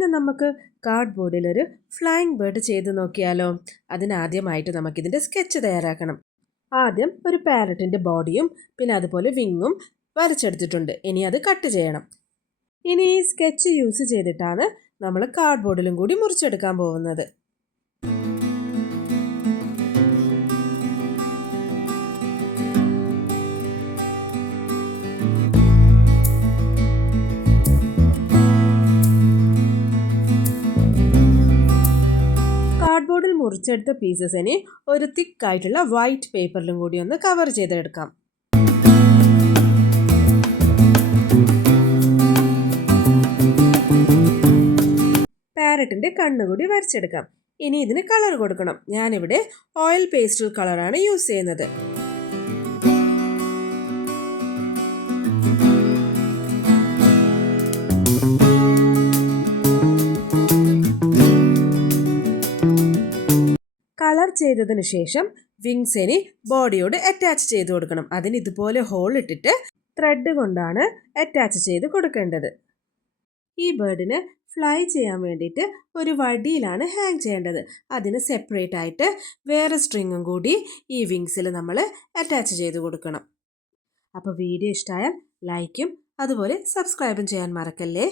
ഇന്ന് നമുക്ക് കാർഡ്ബോർഡിൽ ഒരു ഫ്ലൈയിങ് ബേർഡ് ചെയ്ത് നോക്കിയാലോ? അതിനാദ്യമായിട്ട് നമുക്കിതിൻ്റെ സ്കെച്ച് തയ്യാറാക്കണം. ആദ്യം ഒരു പാരറ്റിൻ്റെ ബോഡിയും പിന്നെ അതുപോലെ വിങ്ങും വരച്ചെടുത്തിട്ടുണ്ട്. ഇനി അത് കട്ട് ചെയ്യണം. ഇനി ഈ സ്കെച്ച് യൂസ് ചെയ്തിട്ടാണ് നമ്മൾ കാർഡ്ബോർഡിലും കൂടി മുറിച്ചെടുക്കാൻ പോകുന്നത്. കാർഡ്ബോർഡിൽ മുറിച്ചെടുത്ത പീസസിനെ ഒരു തിക്കായിട്ടുള്ള വൈറ്റ് പേപ്പറിലും കൂടി ഒന്ന് കവർ ചെയ്തെടുക്കാം. പാരറ്റിൻ്റെ കണ്ണുകൂടി വരച്ചെടുക്കാം. ഇനി ഇതിന് കളർ കൊടുക്കണം. ഞാനിവിടെ ഓയിൽ പേസ്റ്റൽ കളറാണ് യൂസ് ചെയ്യുന്നത്. കളർ ചെയ്തതിന് ശേഷം വിങ്സിനെ ബോഡിയോട് അറ്റാച്ച് ചെയ്ത് കൊടുക്കണം. അതിന് ഇതുപോലെ ഹോൾ ഇട്ടിട്ട് ത്രെഡ് കൊണ്ടാണ് അറ്റാച്ച് ചെയ്ത് കൊടുക്കേണ്ടത്. ഈ ബേർഡിന് ഫ്ലൈ ചെയ്യാൻ വേണ്ടിയിട്ട് ഒരു വടിയിലാണ് ഹാങ് ചെയ്യേണ്ടത്. അതിന് സെപ്പറേറ്റ് ആയിട്ട് വേറെ സ്ട്രിങ്ങും കൂടി ഈ വിങ്സിൽ നമ്മൾ അറ്റാച്ച് ചെയ്ത് കൊടുക്കണം. അപ്പോൾ വീഡിയോ ഇഷ്ടമായാൽ ലൈക്കും അതുപോലെ സബ്സ്ക്രൈബും ചെയ്യാൻ മറക്കല്ലേ.